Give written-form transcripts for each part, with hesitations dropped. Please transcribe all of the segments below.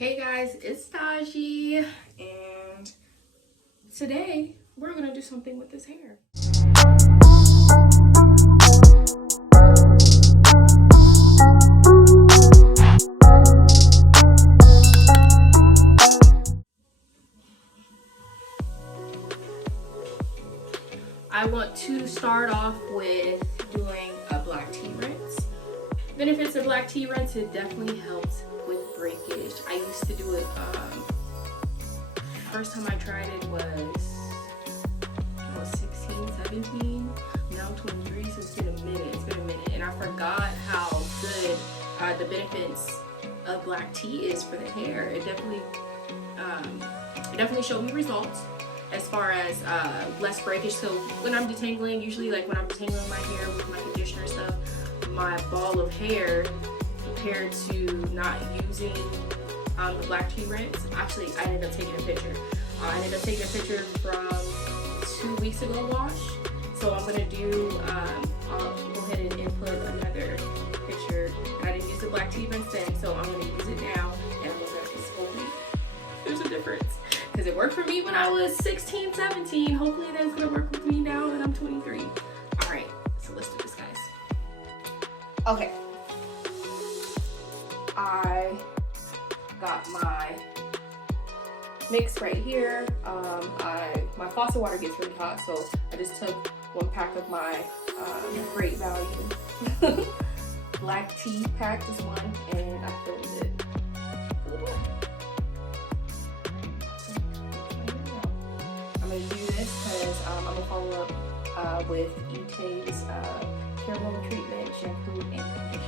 Hey guys, it's Dahji, and today we're gonna do something with this hair. I want to start off with doing a black tea rinse. Benefits of black tea rinse, it definitely helps with breakage. I used to do it, first time I tried it was 16, 17, now 23, so it's been a minute, and I forgot how good the benefits of black tea is for the hair. It definitely showed me results as far as less breakage. So when I'm detangling, usually like when I'm detangling my hair with my conditioner stuff, my ball of hair compared to not using the black tea rinse. Actually, I ended up taking a picture. I ended up taking a picture from 2 weeks ago wash. So I'm gonna do, I'll go ahead and input another picture. I didn't use the black tea rinse then, so I'm gonna use it now, and I'm gonna slowly. There's a difference. Because it worked for me when I was 16, 17. Hopefully that's gonna work with me now that I'm 23. All right, so let's do this, guys. Okay. I got my mix right here. My faucet water gets really hot, so I just took 1 pack of my Great Value black tea pack, this one, and I filled it. I'm gonna do this because I'm gonna follow up with ItsDahji's caramel treatment, shampoo, and conditioner.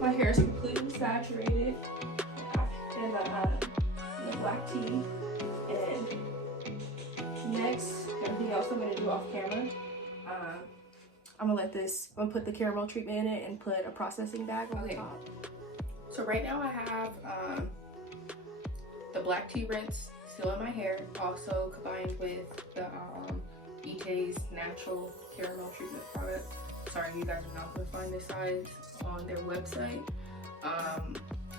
My hair is completely saturated in the black tea. And next, everything else I'm going to do off camera. I'm going to put the caramel treatment in it and put a processing bag on the top. So right now I have the black tea rinse still in my hair, also combined with the ItsDahji's natural caramel treatment product. Sorry, you guys are not going to find this size on their website.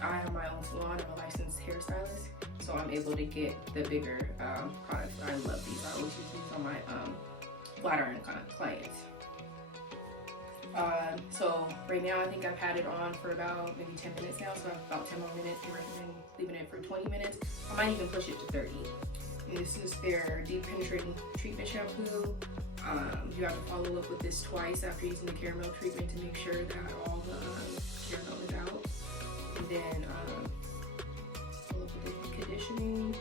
I have my own salon. I'm a licensed hairstylist, so I'm able to get the bigger products. I love these. I always use these on my flat iron clients. So right now I think I've had it on for about maybe 10 minutes now, so about 10 more minutes. I recommend leaving it for 20 minutes. I might even push it to 30. And this is their deep penetrating treatment shampoo. You have to follow up with this twice after using the caramel treatment to make sure that all the caramel is out. And then follow up with the conditioning.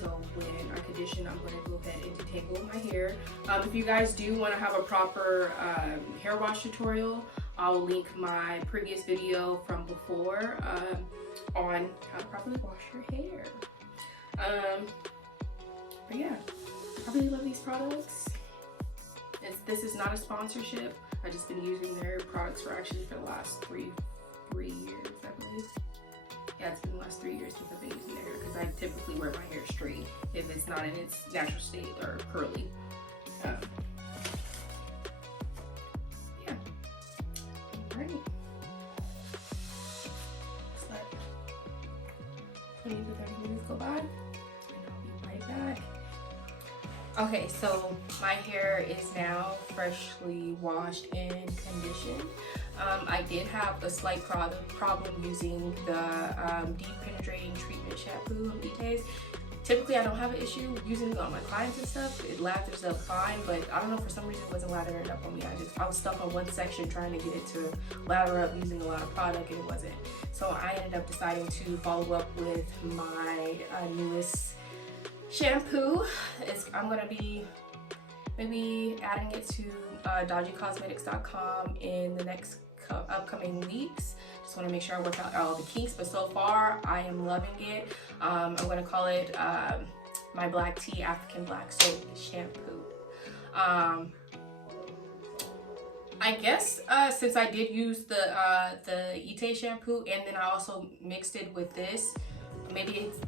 So when I condition, I'm going to go ahead and detangle my hair. If you guys do want to have a proper hair wash tutorial, I'll link my previous video from before on how to properly wash your hair. But yeah, I really love these products. This is not a sponsorship. I've just been using their products for the last three years, I believe. Yeah, it's been the last 3 years since I've been using their hair, because I typically wear my hair straight if it's not in its natural state or curly. Yeah. All right. Let's let 20 to 30 minutes go by, and I'll be right back. Okay, so my hair is now freshly washed and conditioned. I did have a slight problem using the deep penetrating treatment shampoo of ItsDahji's. Typically, I don't have an issue using it on my clients and stuff. It lathers up fine, but I don't know, for some reason it wasn't lathering up on me. I was stuck on one section trying to get it to lather up using a lot of product, and it wasn't. So I ended up deciding to follow up with my newest shampoo is, I'm gonna be maybe adding it to DAHJICosmetics.com in the next upcoming weeks. Just want to make sure I work out all the kinks, but so far I am loving it. I'm gonna call it my black tea African black soap shampoo. I guess since I did use the ItsDahji shampoo and then I also mixed it with this, maybe it's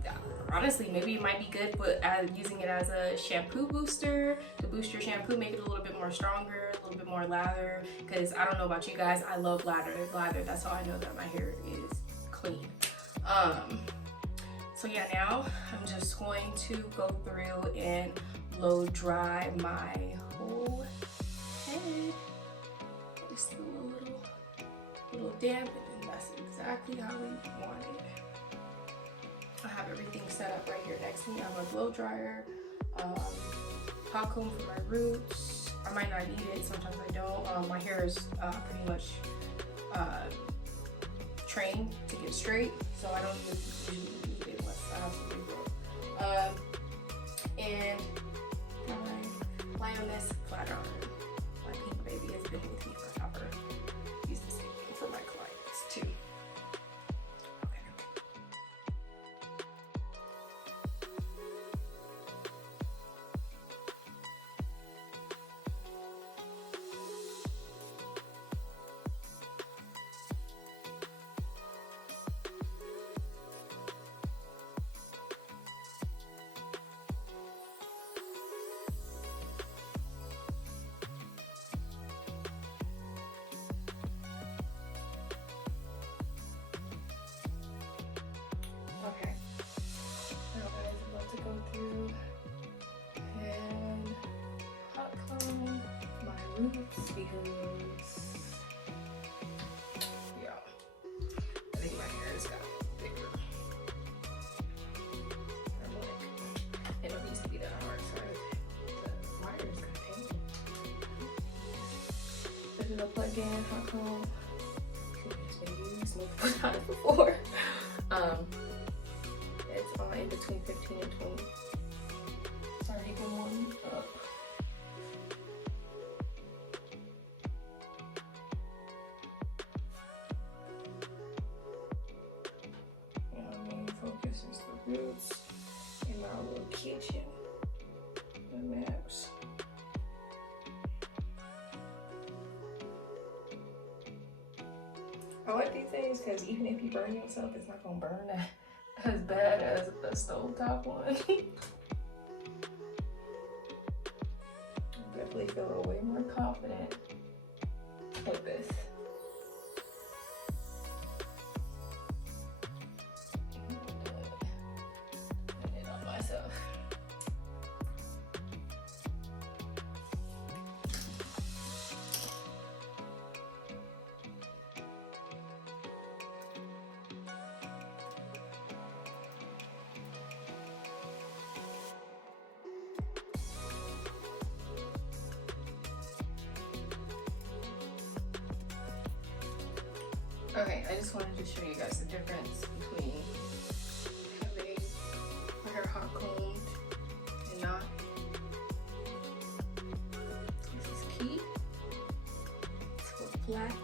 honestly, maybe it might be good, but using it as a shampoo booster to boost your shampoo, make it a little bit more stronger, a little bit more lather. Because I don't know about you guys, I love lather. That's how I know that my hair is clean. So yeah, now I'm just going to go through and blow dry my whole head. It's still a little damp, and that's exactly how we want it. I have everything set up right here next to me. I have a blow dryer, hot comb for my roots. I might not need it, sometimes I don't. My hair is pretty much trained to get straight, so I don't even usually need it unless I have something regrow. And my Lioness flat iron. My pink baby has been with me forever. Use the same thing for my clients too. Okay, now guys, I'm about to go through and hot comb my roots because, yeah, I think my hair has got bigger. I'm like, it don't used to be that hard, so the wire is kind of painful. This is a plug-in hot comb. It's been used multiple times before. It's in between 15 and 20. Sorry, you can warm up. And our main focus is the roots in our little kitchen. The maps. I like these things because even if you burn yourself, it's not gonna burn that as bad as a stovetop one. I definitely feel way more confident with this. Put it on myself. Okay, I just wanted to show you guys the difference between having my hair hot combed and not. This is key. It's for flat.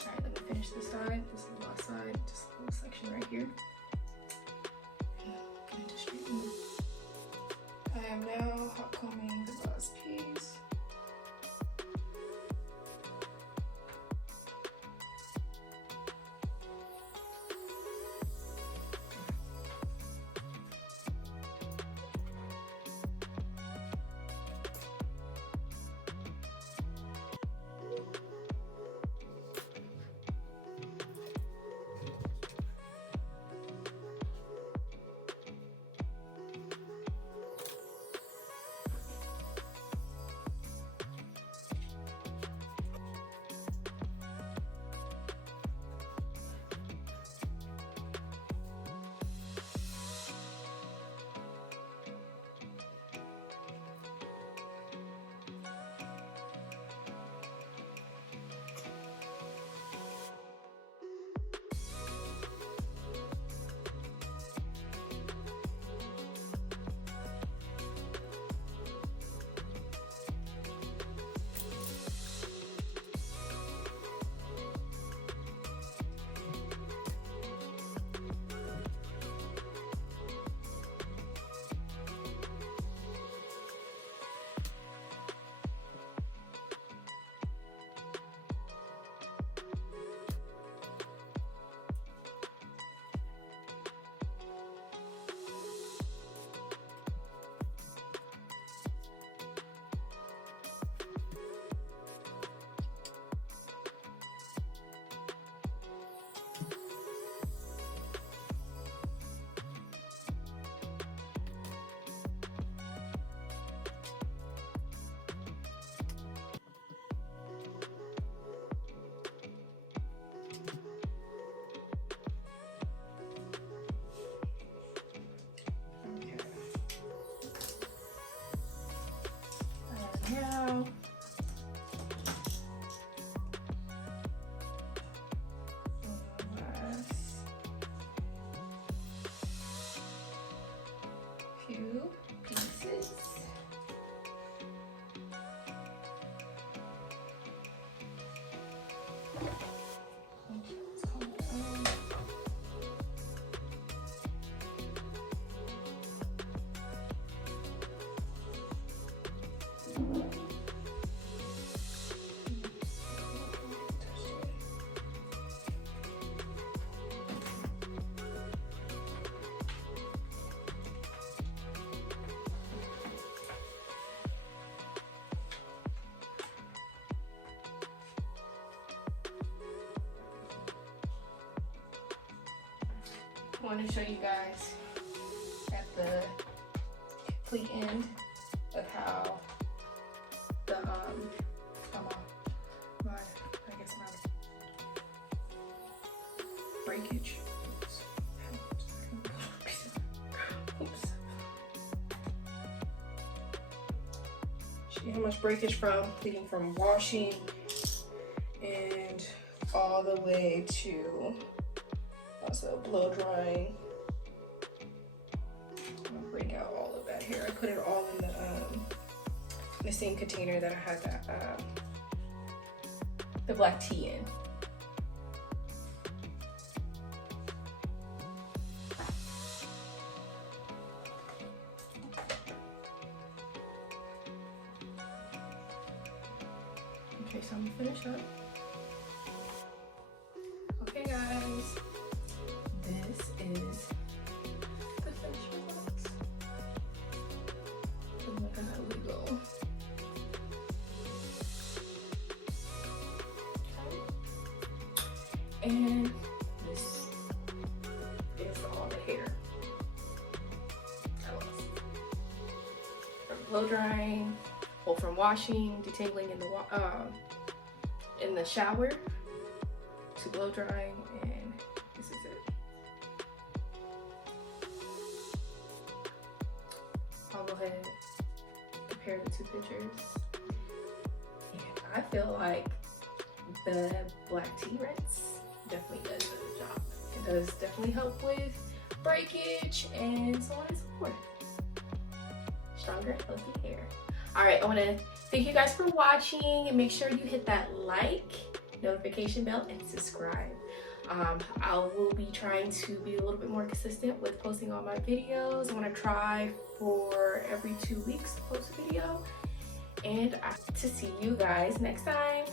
Alright, let me finish this side. This is my side, just a little section right here. Get it straightened. I am now hot combing the last piece. I want to show you guys at the complete end of how the my breakage. Oops. See how much breakage from leading from washing and all the way to also blow drying. I'll bring out all of that here. I put it all in the same container that I had that the black tea in. Okay, so I'm gonna finish up. Okay, guys, this is the finished results. Oh my god, we go. Okay. And this is all the hair. From blow drying, or from washing, detangling in the shower, to blow drying, and this is it. I'll go ahead and compare the two pictures. And I feel like the black tea rinse definitely does the job. It does definitely help with breakage and so on and so forth. Stronger, healthy hair. All right, I want to thank you guys for watching, and make sure you hit that like, notification bell, and subscribe. I will be trying to be a little bit more consistent with posting all my videos. I want to try for every 2 weeks to post a video, and I hope to see you guys next time.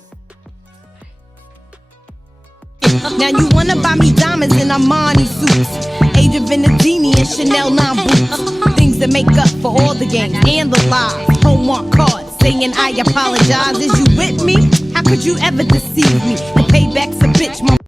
Now you wanna buy me diamonds in Armani suits, Age of Venedini and Chanel 9 boots, things that make up for all the games and the lies. Homework cards saying I apologize. Is you with me? How could you ever deceive me? The payback's a bitch.